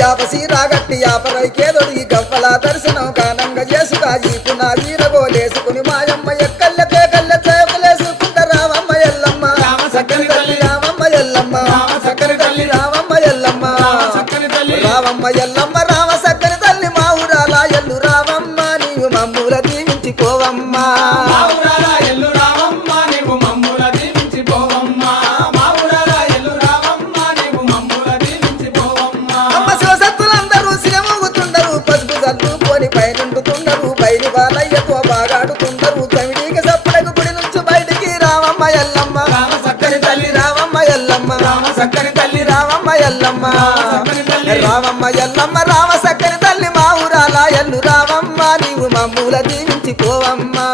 యాపసి రాగట్టి యాపరైకేదొడి గవ్వల దర్శనం కానంగా చేసుగా ఈపు నా వీరగోలేసుకుని మాయమ్మ ఎక్కల్లకే కళ్ళ చేపలేసుకుంట రావమ్మ ఎల్లమ్మ చక్కని తల్లి రావమ్మ ఎల్లమ్మ చక్కని తల్లి రావమ్మ ఎల్లమ్మ చక్కని తల్లి రావమ్మ ఎల్లమ్మ రామ సక్కని తల్లి మా ఊరాల ఎల్లు రావమ్మ నీవు మమ్ముల దీవించిపోవమ్మా మా ఊరాల ఎల్లు రావమ్మ నీవు మమ్ముల దీవించిపోవమ్మా మా ఊరాల ఎల్లు రావమ్మ నీవు మమ్ముల దీవించిపోవమ్మా అమ్మ శివసత్తులందరూ సిరమూగుతుండరు పసుపు చల్లుకొని పైనుండుతుండరు బయలు బాలయ్యతో బాగాడుతుండరు చవిడికి సప్పుడకు గుడి నుంచి బయటికి రావమ్మ ఎల్లమ్మ రామ చక్కని తల్లి రావమ్మ ఎల్లమ్మ రామ చక్కని తల్లి రావమ్మ ఎల్లమ్మ చక్కని తల్లి రావమ్మ ఎల్లమ్మ రామ సక్కని తల్లి మా ఊరాల ఎల్లు రావమ్మ నీవు మమ్ముల దీవించిపోవమ్మా